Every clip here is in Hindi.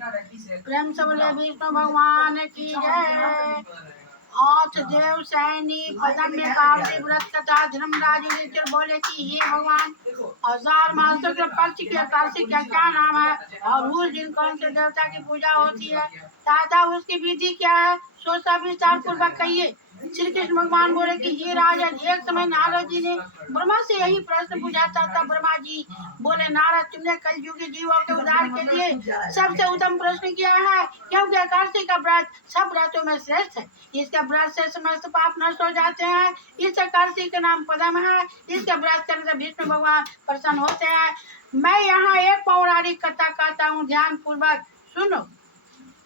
प्रेम से बोले विष्णु भगवान की जय। औच देव सैनी पदम में कार्तिक व्रत कथा धर्मराज युधिष्ठिर बोले कि हे भगवान, हजार मासों के पक्ष की एकादशी का क्या नाम है और उस दिन कौन से देवता की पूजा होती है तथा उसकी विधि क्या है, सो सब विस्तार पूर्वक कहिए। श्री कृष्ण भगवान बोले कि हे राजन, एक समय नारद जी ने ब्रह्मा से यही प्रश्न पूछा था। तब ब्रह्मा जी बोले, नारद, तुमने कलयुगी जीवों के उद्धार के लिए सबसे उत्तम प्रश्न किया है, क्योंकि एकादशी का व्रत सब व्रतों में श्रेष्ठ है। इसके व्रत से समस्त पाप नष्ट हो जाते हैं। इस एकादशी का नाम पदम है। इसके व्रत करने से विष्णु भगवान प्रसन्न होते हैं। मैं यहाँ एक पौराणिक कथा कहता हूँ, ध्यान पूर्वक सुनो।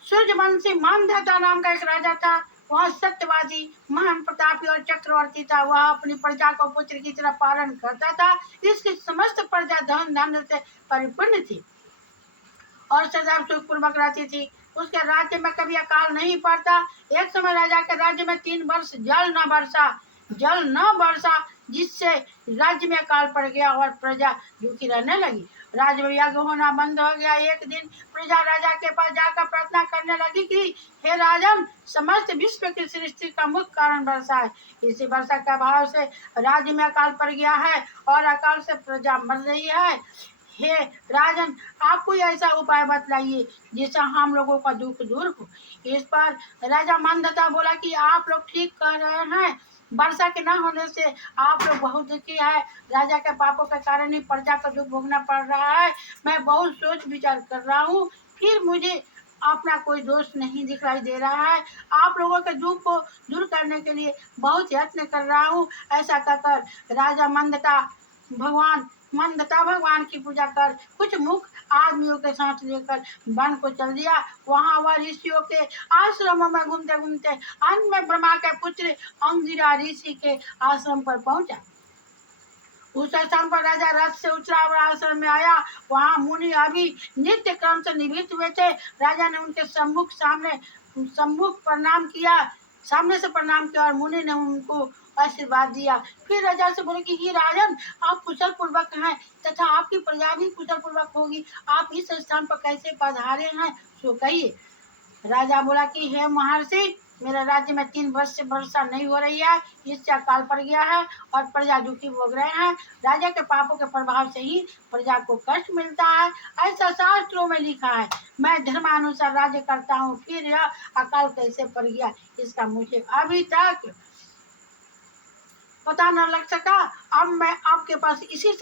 सूर्यवंशी मानधाता नाम का एक राजा था। वह सत्यवादी, महान प्रतापी और चक्रवर्ती था। वह अपनी प्रजा को पुत्र की तरह पालन करता था। इसकी समस्त प्रजा धन धन से परिपूर्ण थी और सदैव सुख पूर्वक रहती थी। उसके राज्य में कभी अकाल नहीं पड़ता। एक समय राजा के राज्य में 3 वर्ष जल न बरसा, जिससे राज्य में अकाल पड़ गया और प्रजा दुखी रहने लगी। राज्य में यज्ञ होना बंद हो गया। एक दिन प्रजा राजा के पास जाकर प्रार्थना करने लगी कि हे राजन, समस्त विश्व की सृष्टि का मुख्य कारण वर्षा है। इसी वर्षा के अभाव से राज्य में अकाल पड़ गया है और अकाल से प्रजा मर रही है। हे राजन, आप कोई ऐसा उपाय बतलाइए जिससे हम लोगों का दुख दूर हो। इस पर राजा मानधाता बोला कि आप लोग ठीक कह रहे हैं। वर्षा के न होने से आप लोग बहुत दुखी है। राजा के पापों के कारण ही प्रजा को दुख भोगना पड़ रहा है। मैं बहुत सोच विचार कर रहा हूँ, फिर मुझे अपना कोई दोष नहीं दिखाई दे रहा है। आप लोगों के दुख को दूर करने के लिए बहुत यत्न कर रहा हूँ। ऐसा कहकर राजा मंदता भगवान की पूजा कर कुछ मुख्य आदमियों के साथ लेकर वन को चल दिया। वहां वह ऋषियों के आश्रमों में घूमते घूमते अंत में ब्रह्मा के पुत्र अंगिरा ऋषि के आश्रम पर पहुंचा। उस स्थान पर राजा रथ से उतरा और आश्रम में आया। वहां मुनि अभी नित्य क्रम से निवृत्त हुए थे। राजा ने उनके सामने से प्रणाम किया और मुनि ने उनको आशीर्वाद दिया। फिर राजा से बोले कि हे राजन, आप कुशल पूर्वक हैं तथा आपकी प्रजा भी कुशल पूर्वक होगी। आप इस स्थान पर कैसे पधारे हैं, सो कहिए। राजा बोला कि हे महर्षि, मेरे राज्य में 3 वर्ष से वर्षा नहीं हो रही है। इससे अकाल पड़ गया है और प्रजा दुखी भोग रहे हैं। राजा के पापों के प्रभाव से ही प्रजा को कष्ट मिलता है, ऐसा शास्त्रों में लिखा है। मैं धर्मानुसार राज्य करता हूँ, फिर यह अकाल कैसे पड़ गया, इसका मुझे अभी तक पता न लग सका। अब मैं आपके पास इसी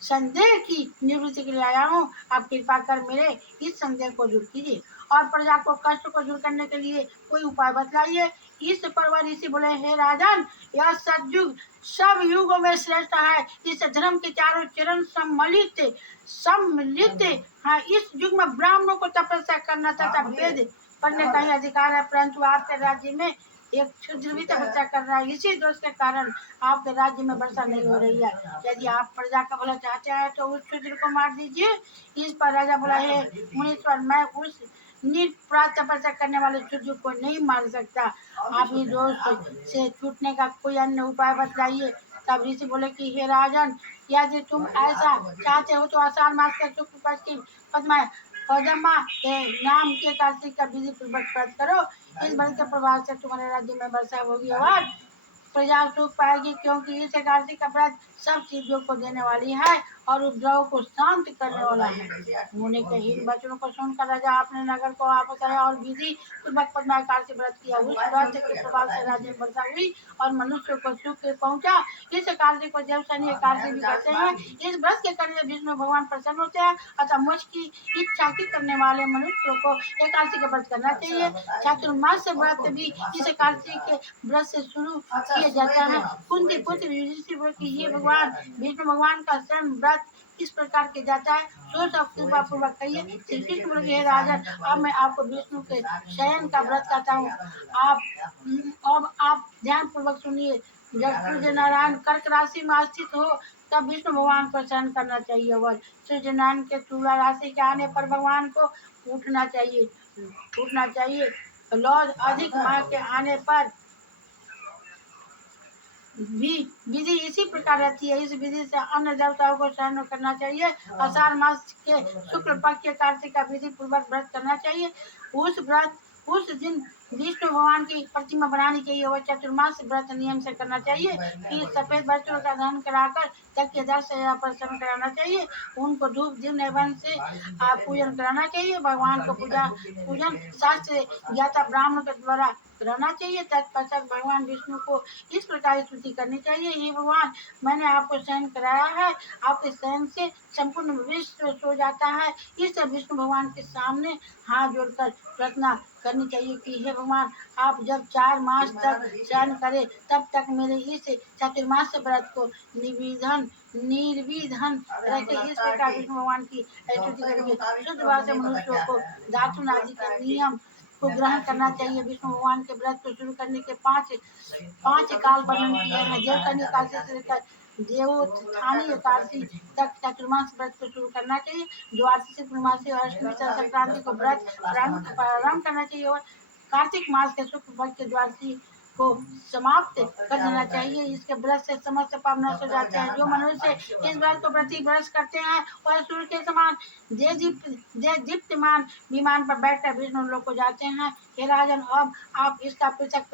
संदेह की निवृत्ति के लिए आया हूँ। आप कृपा कर मेरे इस संदेह को दूर कीजिए और प्रजा को कष्ट को दूर करने के लिए कोई उपाय बतलाइए। इस पर वह ऋषि बोले, हे राजन, यह सतयुग सब युगों में श्रेष्ठ है। इस धर्म के चारों चरण सम्मिलित है। इस युग में ब्राह्मणों को तपस्या करना तथा वेद पढ़ने का ही अधिकार है, परंतु आपके राज्य में एक क्षुद्र भी तपस्या कर रहा है। इसी दोष के कारण आपके राज्य में वर्षा नहीं हो रही है। यदि आप प्रजा का भला चाहते हैं तो उस क्षुद्र को मार दीजिए। इस पर राजा बोला, है मुनीश्वर, मैं उस निरपराध तपस्या करने वाले क्षुद्र को नहीं मार सकता। आप इस दोष से छूटने का कोई अन्य उपाय बतलाइए। तब ऋषि बोले कि हे राजन, यदि तुम ऐसा चाहते हो तो आषाढ़ मास के शुक्ल पक्ष की पदमा के नाम के कार्तिक का विधि पूर्वक व्रत करो। इस व्रत के प्रभाव से तुम्हारे राज्य में वर्षा होगी और प्रजा सुख पाएगी, क्योंकि इस एकादशी का व्रत सब चीजों को देने वाली है और उपद्रव को शांत करने वाला है। मुनि के इन वचनों को सुनकर राजा अपने नगर को वापस आया और विधि पूर्वक पद्मा एकादशी व्रत किया। उस व्रत के प्रभाव से राज्य में वर्षा हुई और मनुष्य को सुख पहुंचा। इस एकादशी को देवशनि एकादशी भी कहते हैं। इस व्रत के करने से विष्णु भगवान प्रसन्न होते हैं। अतः मोक्ष की इच्छा की करने वाले मनुष्यों को एकादशी का व्रत करना चाहिए। चातुर्मास व्रत भी इस एकादशी के व्रत से शुरू किया जाता है। कुंती पुत्र युधिष्ठिर की ये भगवान विष्णु भगवान का स्वयं व्रत किस प्रकार के जाता है, सोच और कृपा पूर्वक कहिए। श्री कृष्ण बोले, हे राजन, अब मैं आपको विष्णु के शयन का व्रत कहता हूँ। अब आप ध्यान पूर्वक सुनिए। जब सूर्य नारायण कर्क राशि में स्थित हो तब विष्णु भगवान को शयन करना चाहिए। और सूर्य नारायण के तुला राशि के आने पर भगवान को उठना चाहिए। लौद अधिक माह के आने पर भी विधि इसी प्रकार रहती है। इस विधि से अन्य देवताओं को सहन करना चाहिए। आषाढ़ मास के शुक्ल पक्ष के कार्तिक का विधि पूर्वक व्रत करना चाहिए। उस दिन विष्णु भगवान की प्रतिमा बनानी चाहिए। वह चतुर्मास व्रत नियम से करना चाहिए। फिर सफेद वस्त्रों का धारण कराकर तक के दर से प्रसन्न कराना चाहिए। उनको धूप दीप नैवेद्य से पूजन कराना चाहिए। भगवान को पूजन शास्त्र ज्ञाता ब्राह्मण के द्वारा कराना चाहिए। तत्पश्चात भगवान विष्णु को इस प्रकार स्तुति करनी चाहिए। हे भगवान, मैंने आपको शयन कराया है, आपके शयन से संपूर्ण विश्व सो जाता है। इस विष्णु भगवान के सामने हाथ जोड़कर प्रार्थना करनी चाहिए कि हे भगवान, आप जब 4 मास तक शयन करें तब तक मेरे इस चतुर्मास व्रत को निर्विघ्न रखे। इस प्रकार विष्णु भगवान की स्तुति करके शुद्ध भाव से मनुष्यों को दातुन आदि के नियम को ग्रहण करना चाहिए। विष्णु भगवान के व्रत को शुरू करने के पांच काल वर्णन किए हैं। देवकन्या एकादशी से लेकर देवोत्थानी एकादशी तक चतुर्मास व्रत को शुरू करना चाहिए। द्वादशी से पूर्णमासी और अष्टमी से संक्रांति को व्रत प्रारंभ करना चाहिए और कार्तिक मास के शुक्ल पक्ष के द्वादशी को समाप्त कर देना चाहिए। इसके व्रत से समस्त पाप नष्ट हो जाते हैं। जो मनुष्य इस व्रत को प्रति वर्ष करते हैं वह सूर्य के समान दीप्तिमान विमान पर बैठकर विष्णु लोक को जाते हैं। हे राजन, अब आप इसका पृथक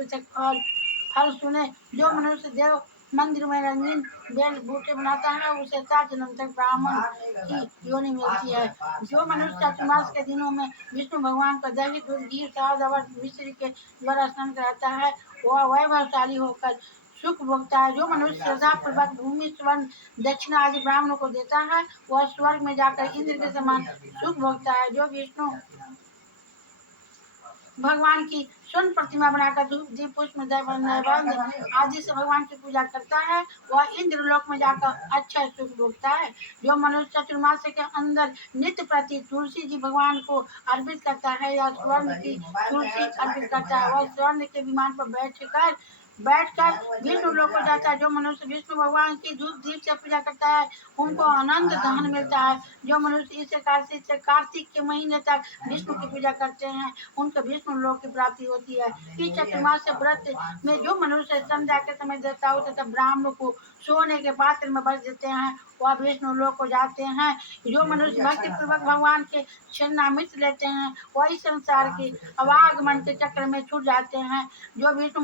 फल सुने। जो मनुष्य देव मंदिर में रंगीन बेल बूटे बनाता है उसे 7 जन्म तक ब्राह्मण की योनि मिलती है। जो मनुष्य चतुर्मास के दिनों में विष्णु भगवान को दही दूध घी शहद और मिश्री के द्वारा स्नान कराता है वह वैभवशाली होकर सुख भोगता है। जो मनुष्य श्रद्धा पूर्वक भूमि स्वर्ण दक्षिणा आदि ब्राह्मणों को देता है वह स्वर्ग में जाकर इंद्र के समान सुख भोगता है। जो विष्णु भगवान की स्वर्ण प्रतिमा बनाकर धूप दीप पुष्प नैवेद्य आदि से भगवान की पूजा करता है वह इंद्र लोक में जाकर अच्छा सुख भोगता है। जो मनुष्य चतुर्मास के अंदर नित्य प्रति तुलसी जी भगवान को अर्पित करता है या स्वर्ण की तुलसी अर्पित करता है वह स्वर्ण के विमान पर बैठकर विष्णु लोक को जाता है। जो मनुष्य विष्णु भगवान की धूप दीप से पूजा करता है उनको अनंत धन मिलता है। जो मनुष्य इस कार्तिक के महीने तक विष्णु की पूजा करते हैं उनको विष्णु लोक की प्राप्ति होती है। इस चतुर्मास व्रत में जो मनुष्य संध्या के समय देवताओं तथा ब्राह्मणों को सोने के पात्र में बस देते हैं वह विष्णु लोक को जाते हैं। जो मनुष्य भक्ति पूर्वक भगवान के शरणामृत लेते हैं वह इस संसार के अवागमन के चक्र में छूट जाते हैं। जो विष्णु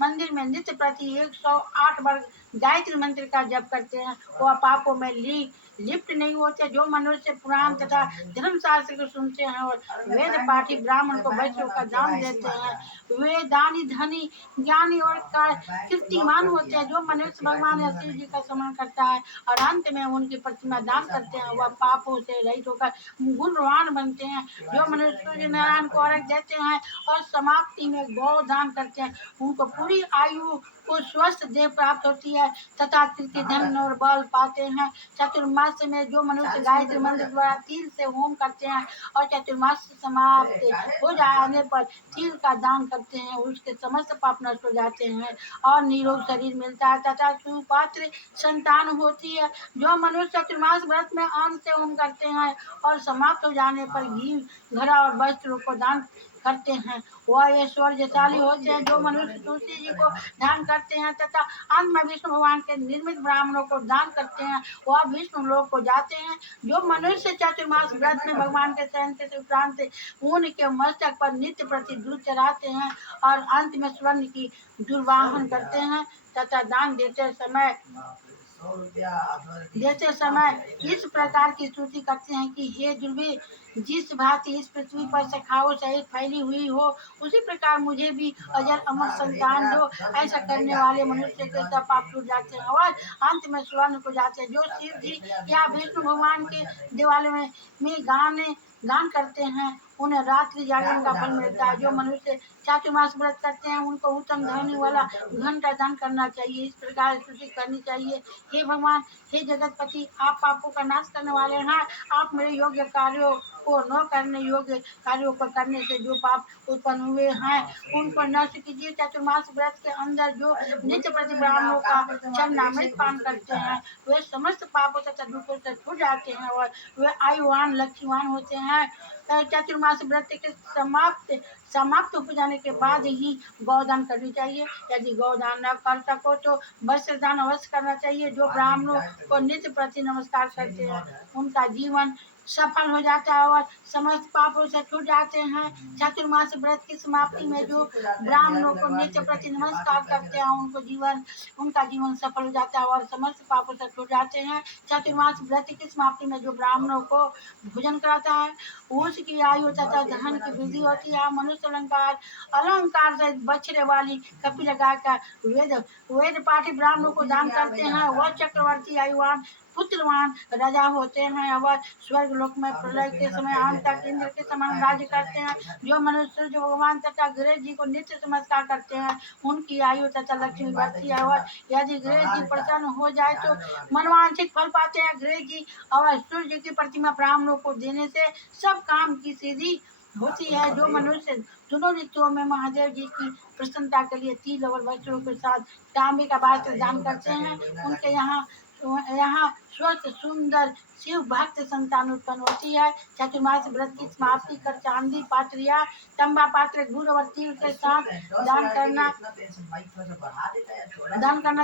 मंदिर में नित्य प्रति 108 बार गायत्री मंत्र का जप करते हैं वह पापों में लिप्त नहीं होते। जो मनुष्य पुराण तथा धर्म शास्त्र को सुनते हैं और वेद पाठी ब्राह्मण को वैश्यों का दान देते हैं वे दानी धनी ज्ञानी और कीर्तिमान होते हैं। जो मनुष्य भगवान या शिव जी का स्मरण करता है और अंत में उनकी प्रतिमा दान करते हैं वह पापों से रहित होकर गुणवान बनते हैं। जो मनुष्य सूर्य नारायण को अर्घ्य देते हैं और समाप्ति में गौ दान करते हैं उनको पूरी आयु को स्वस्थ देह प्राप्त होती है तथा कीर्ति धन और बल पाते हैं। चतुर्मास में जो मनुष्य गायत्री मंत्र द्वारा तिल से होम करते हैं और चतुर्मास समाप्त हो जाने पर तिल का दान करते हैं उसके समस्त पाप नष्ट हो जाते हैं और निरोग शरीर मिलता है तथा सुपात्र संतान होती है। जो मनुष्य चतुर्मास व्रत में अन्न से होम करते हैं और समाप्त हो जाने पर घी घड़ा और वस्त्रों को दान करते हैं वह ऐश्वर्यशाली होते हैं। जो मनुष्य तुलसी जी को दान करते हैं तथा अंत में विष्णु भगवान के निर्मित ब्राह्मणों को दान करते हैं वह विष्णु लोक को जाते हैं। जो मनुष्य चतुर्मास व्रत में भगवान के शयन के उपरांत उनके मस्तक पर नित्य प्रति दूध चढ़ाते हैं और अंत में स्वर्ण की दुर्वाहन करते हैं तथा दान देते समय इस प्रकार की स्तुति करते हैं कि हे दुर्वे, जिस भांति इस पृथ्वी पर सखाओं सहित फैली हुई हो उसी प्रकार मुझे भी अजर अमर संतान दो। ऐसा करने वाले मनुष्य के सब पाप छूट जाते हैं और अंत में स्वर्ण को जाते हैं। जो शिव जी या विष्णु भगवान के देवालय में गान करते हैं उन्हें रात्रि जागरण का फल मिलता है। जो मनुष्य चातुर्मास व्रत करते हैं उनको उत्तम ध्वनि वाला घंटा दान करना चाहिए। इस प्रकार स्तुति करनी चाहिए। हे भगवान, हे जगतपति, आप पापों का नाश करने वाले हैं। आप मेरे योग्य कार्यों को न करने योग्य कार्यों को करने से जो पाप उत्पन्न हुए हैं उनको नष्ट कीजिए। चातुर्मास व्रत के अंदर जो नित्य प्रति ब्राह्मणों का चरणामृत पान करते हैं वे समस्त पापों तथा दुखों से छूट जाते हैं और वे आयुवान लक्ष्मीवान होते हैं। चातुर्मास व्रत के समाप्त हो जाने के बाद ही गौदान करनी चाहिए। यदि गौदान न कर सको तो वस्त्र दान अवश्य करना चाहिए। जो ब्राह्मणों को नित्य प्रति नमस्कार करते हैं उनका जीवन सफल हो जाता है और समस्त पापों से छूट जाते हैं। चातुर्मास व्रत की समाप्ति में जो ब्राह्मणों को नित्य प्रति नमस्कार करते हैं उनका जीवन सफल हो जाता है और समस्त पापों से छूट जाते हैं। चातुर्मास व्रत की समाप्ति में जो ब्राह्मणों को भोजन कराता है उसकी आयु तथा धन की वृद्धि होती है। मनुष्य अलंकार से बछड़े वाली कपिला गाय का वेद पाठी ब्राह्मणों को दान करते हैं वह चक्रवर्ती आयुवान पुत्रवान राजा होते हैं और स्वर्ग लोक में प्रलय के समय अंत तक इंद्र के समान राज्य करते हैं। जो मनुष्य सूर्य भगवान तथा गणेश जी को नित्य नमस्कार करते हैं उनकी आयु तथा लक्ष्मी बढ़ती है और यदि गणेश जी प्रसन्न हो जाए तो मनवांछित फल पाते हैं। गणेश जी और सूर्य की प्रतिमा ब्राह्मणों को देने से सब काम की सिद्धि होती है। जो मनुष्य दोनों ऋतुओं में महादेव जी की प्रसन्नता के लिए तिल और वस्त्रों के साथ तांबे का पात्र दान करते हैं उनके यहाँ स्वस्थ सुंदर शिव भक्त संतान उत्पन्न होती है। चातुर्मास व्रत की समाप्ति कर चांदी पात्र या तंबा पात्र गुड़ और तिल के साथ दान करना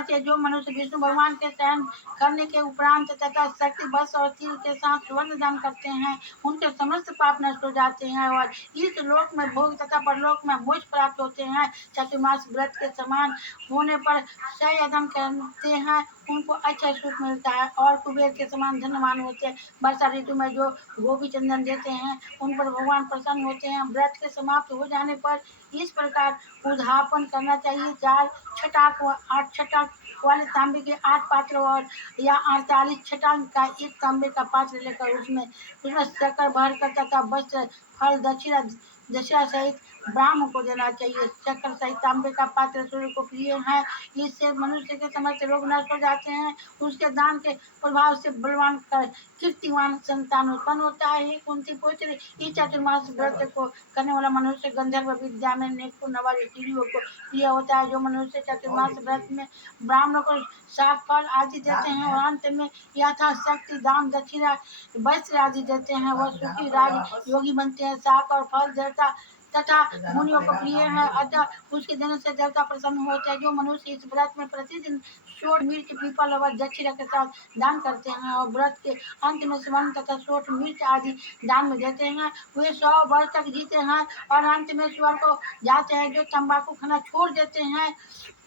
चाहिए। जो मनुष्य विष्णु भगवान के शयन करने के उपरांत तथा शक्ति बस और तिल के साथ स्वर्ण दान करते हैं उनके समस्त पाप नष्ट हो जाते हैं और इस लोक में भोग तथा परलोक में मोक्ष प्राप्त होते हैं। चातुर्मास व्रत के समान होने पर संयम करते हैं उनको अच्छा सुख मिलता है और कुबेर के समान धनवान होते हैं। वर्षा ऋतु में जो गोपी चंदन देते हैं उन पर भगवान प्रसन्न होते हैं। व्रत के समाप्त हो जाने पर इस प्रकार उद्यापन करना चाहिए। 4 छटाक व 8 छटाक वाले तांबे के 8 पात्र और या 48 छटाक का एक तांबे का पात्र लेकर उसमें शक्कर भरकर तथा वस्त्र फल दक्षिणा सहित ब्राह्मण को देना चाहिए। शक्कर सहित तांबे का पात्र सूर्य को प्रिय है इससे मनुष्य के समस्त रोग नष्ट हो जाते हैं। उसके दान के प्रभाव से बलवान कीर्तिवान संतान उत्पन्न होता है। हे कुंती पुत्र इस चातुर्मास व्रत को करने वाला मनुष्य गंधर्व विद्या में नेको नवारी स्त्रियों को प्रिय होता है। जो मनुष्य चातुर्मास व्रत में ब्राह्मणों को सात फल आदि देते हैं और अंत में यथाशक्ति दान दक्षिणा वस्त्र आदि देते हैं वह सुखी राज योगी बनते हैं। शाक और फल देवता तथा मुनियों को प्रिय है अतः उसके देने से देवता प्रसन्न होते हैं। जो मनुष्य इस व्रत में प्रतिदिन सोट मिर्च पीपल और दक्षिणा के साथ दान करते हैं और व्रत के अंत में स्वर्ण तथा सोट मिर्च आदि दान में देते हैं वे 100 वर्ष तक जीते हैं और अंत में स्वर्ग को जाते हैं। जो तंबाकू खाना छोड़ देते हैं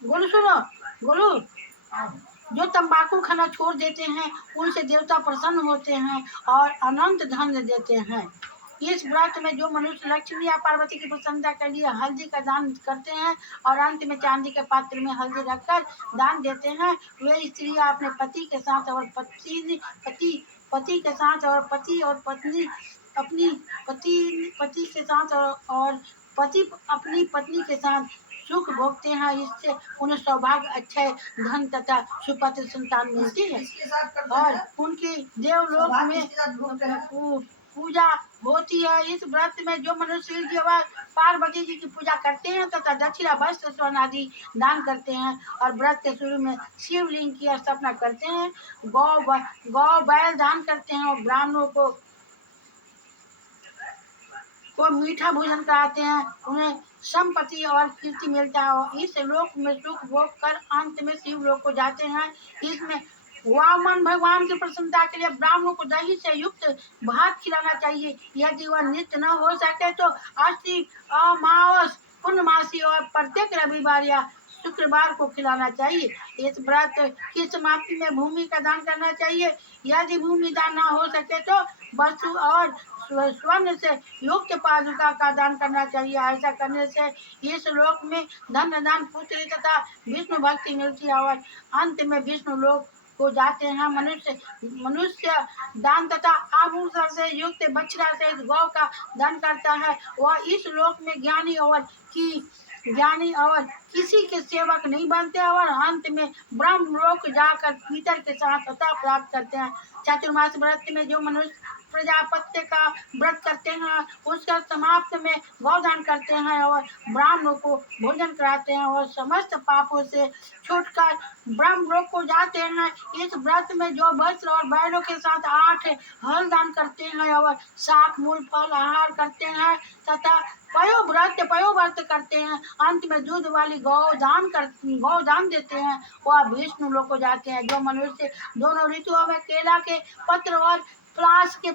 गोलू सुनो गोलू जो तंबाकू खाना छोड़ देते हैं उनसे देवता प्रसन्न होते हैं और अनंत धन देते हैं। इस व्रत में जो मनुष्य लक्ष्मी या पार्वती की प्रसन्नता के लिए हल्दी का दान करते हैं और अंत में चांदी के पात्र में हल्दी रखकर दान देते हैं वे स्त्रियां अपने पति के साथ और पति के साथ और पति और पत्नी अपनी पति के साथ और पति अपनी पत्नी के साथ सुख भोगते हैं। इससे उन्हें सौभाग्य अच्छे धन तथा सुपत्र संतान मिलती है और उनकी देवलोक में पूजा होती है। इस व्रत में जो मनुष्य शिव जी व पार्वती जी की पूजा करते हैं तथा दक्षिणा वस्त्र स्वर्ण आदि दान करते हैं और व्रत के शुरू में शिवलिंग की स्थापना करते हैं गौ बैल दान करते हैं और ब्राह्मणों को मीठा भोजन कराते हैं उन्हें संपत्ति और कीर्ति मिलता है और इस लोक में सुख भोग कर अंत में शिव लोक को जाते हैं। इसमें वामन भगवान की प्रसन्नता के लिए ब्राह्मणों को दही से युक्त भात खिलाना चाहिए। यदि वह नित्य न हो सके तो अष्टमी अमावस पूर्णमासी और प्रत्येक रविवार या शुक्रवार को खिलाना चाहिए। इस व्रत की समाप्ति में भूमि का दान करना चाहिए। यदि भूमि दान न हो सके तो वस्तु और स्वर्ण से युक्त पादुका का दान करना चाहिए। ऐसा करने से इस लोक में धन दान पुत्र तथा विष्णु भक्ति मिलती है और अंत में विष्णु लोक को जाते हैं। मनुष्य दान तथा आभूषण से युक्त बछड़ा से गौ का दान करता है वह इस लोक में ज्ञानी और किसी के सेवक नहीं बनते और अंत में ब्रह्म लोक जाकर पितर के साथ सत्ता प्राप्त करते हैं। चातुर्मास व्रत में जो मनुष्य प्रजापत्य का व्रत करते हैं, उसका समाप्त में गौदान करते हैं और ब्राह्मणों को भोजन कराते हैं और समस्त पापों से छूटकर ब्रह्म लोक को जाते हैं। इस व्रत में जो वस्त्र और बैलों के साथ 8 हल दान करते हैं और शाक मूल फल आहार करते हैं तथा पयोव्रत करते हैं, अंत में दूध वाली गौदान देते हैं, वह विष्णु लोक को जाते हैं। जो मनुष्य दोनों ऋतुओं में केला के पत्र और प्लास के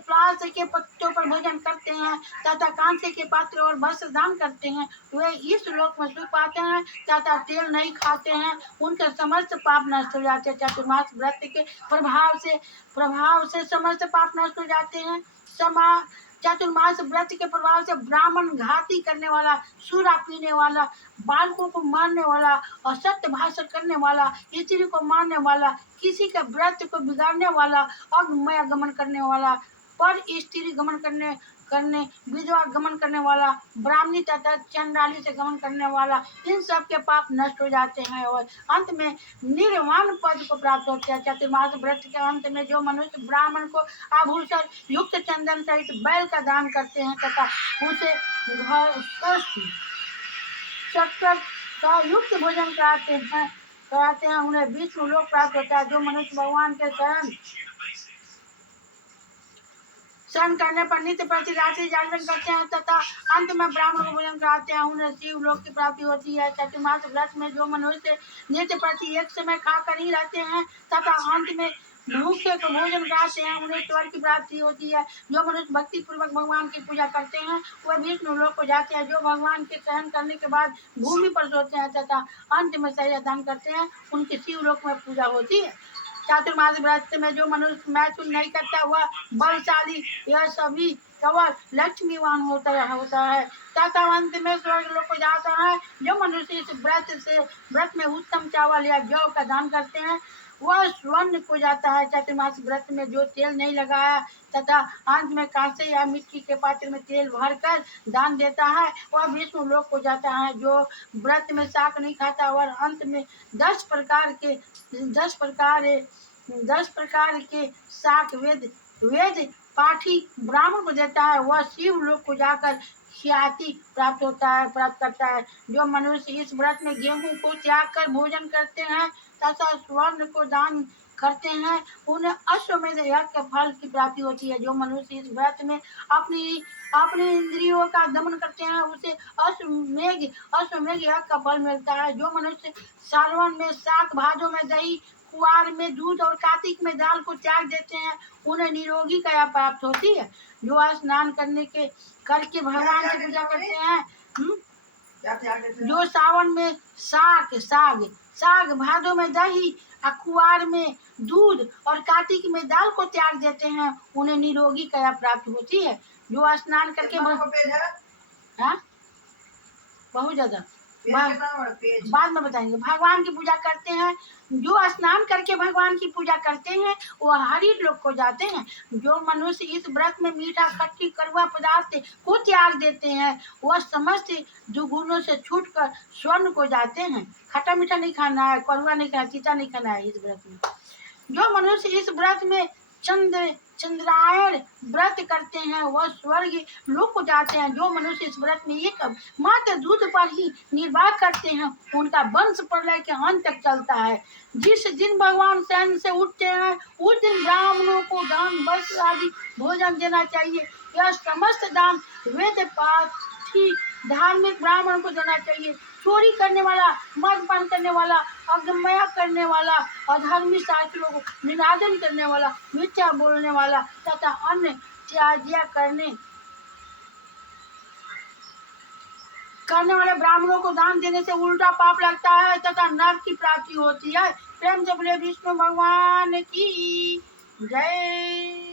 पत्तों पर भोजन करते हैं तथा कांसे के पात्र और वस्त्र दान करते हैं, वे इस लोक में सुख पाते हैं तथा तेल नहीं खाते हैं, उनके समस्त पाप नष्ट हो जाते हैं। चातुर्मास व्रत के प्रभाव से समस्त पाप नष्ट हो जाते हैं। चातुर्मास व्रत के प्रभाव से ब्राह्मण घाती करने वाला, सूरा पीने वाला, बालकों को मारने वाला, असत्य भाषण करने वाला, स्त्री को मारने वाला, किसी के व्रत को बिगाड़ने वाला, अग्मय गमन करने वाला, पर स्त्री गमन करने विधवा गमन करने वाला, ब्राह्मणी तथा चंडाली से गमन करने वाला, इन सब के पाप नष्ट हो जाते हैं और अंत में निर्वाण पद को प्राप्त होते हैं। चातुर्मास व्रत के अंत में जो मनुष्य ब्राह्मण को आभूषण युक्त चंदन सहित बैल का दान करते हैं तथा उसे शक्कर का युक्त भोजन कराते हैं, उन्हें विष्णु लोक प्राप्त होता है। जो मनुष्य भगवान के शरण करने पर नित्य प्रति रात्रि जागरण करते हैं तथा अंत में ब्राह्मण को भोजन कराते हैं, उन्हें शिव लोक की प्राप्ति होती है। चातुर्मास व्रत में जो मनुष्य नित्य प्रति एक समय खाकर ही रहते हैं तथा अंत में भूखे को भोजन कराते हैं, उन्हें स्वर्ग की प्राप्ति होती है। जो मनुष्य भक्ति पूर्वक भगवान की पूजा करते हैं वह विष्णु लोक को जाते हैं। जो भगवान के सहन करने के बाद भूमि पर सोते हैं तथा अंत में शरीर दान करते हैं, उनकी शिव लोक में पूजा होती है। चातुर्मास व्रत में जो मनुष्य मैथुन नहीं करता वह बलशाली, यह सभी केवल लक्ष्मीवान होता है तथा अंत में स्वर्ग लोक को जाता है। जो मनुष्य इस व्रत में उत्तम चावल या जौ का दान करते हैं वह स्वर्ण को जाता है। चातुर्मास व्रत में जो तेल नहीं लगाया तथा अंत में कांसे या मिट्टी के पात्र में तेल भरकर दान देता है वह विष्णु लोक को जाता है। जो व्रत में शाक नहीं खाता और अंत में 10 प्रकार के शाक वेद पाठी ब्राह्मण को देता है, वह शिव लोक को जाकर ख्याति प्राप्त करता है। जो मनुष्य इस व्रत में गेहूं को त्याग कर भोजन करते हैं तथा स्वर्ण को दान करते हैं, उन्हें अश्वमेध यज्ञ के फल की प्राप्ति होती है। जो मनुष्य इस व्रत में अपनी इंद्रियों का दमन करते हैं उसे अश्वमेध यज्ञ का फल मिलता है। जो मनुष्य सावन में शाक, भादों में दही, कुआर में दूध और कार्तिक में दाल को त्याग देते हैं, उन्हें निरोगी काया प्राप्त होती है। जो स्नान करके भगवान की पूजा करते हैं, जो सावन में साग, भादों में दही, कुआर में दूध और कार्तिक में दाल को त्याग देते हैं, उन्हें निरोगी काया प्राप्त होती है। जो स्नान करके बहुत ज्यादा बाद में बताएंगे। भगवान की पूजा करते हैं, जो स्नान करके भगवान की पूजा करते हैं वह हरि लोक को जाते हैं। जो मनुष्य इस व्रत में मीठा, खट्टी, कड़वा पदार्थ को त्याग देते हैं वह समस्त दुर्गुणों से छूटकर स्वर्ण को जाते हैं। खट्टा मीठा नहीं खाना है, कड़वा नहीं खाना, तीता नहीं खाना है इस व्रत में। जो मनुष्य इस व्रत में चंद्रायण व्रत करते हैं वह स्वर्ग लोक को जाते हैं। जो मनुष्य इस व्रत में एक मात्र दूध पर ही निर्वाह करते हैं उनका वंश प्रलय के अंत तक चलता है। जिस दिन भगवान शयन से उठते हैं उस दिन ब्राह्मणों को दान, वस्त्र आदि भोजन देना चाहिए। यह समस्त दान वेद पाठी धार्मिक ब्राह्मण को देना चाहिए। चोरी करने वाला, मद्यपान करने वाला, अगमया करने वाला, अधर्मी शास्त्रों को निरादन करने वाला, मिथ्या बोलने वाला तथा अन्य त्याज्य करने वाले ब्राह्मणों को दान देने से उल्टा पाप लगता है तथा नरक की प्राप्ति होती है। प्रेम से बोले विष्णु भगवान की जय।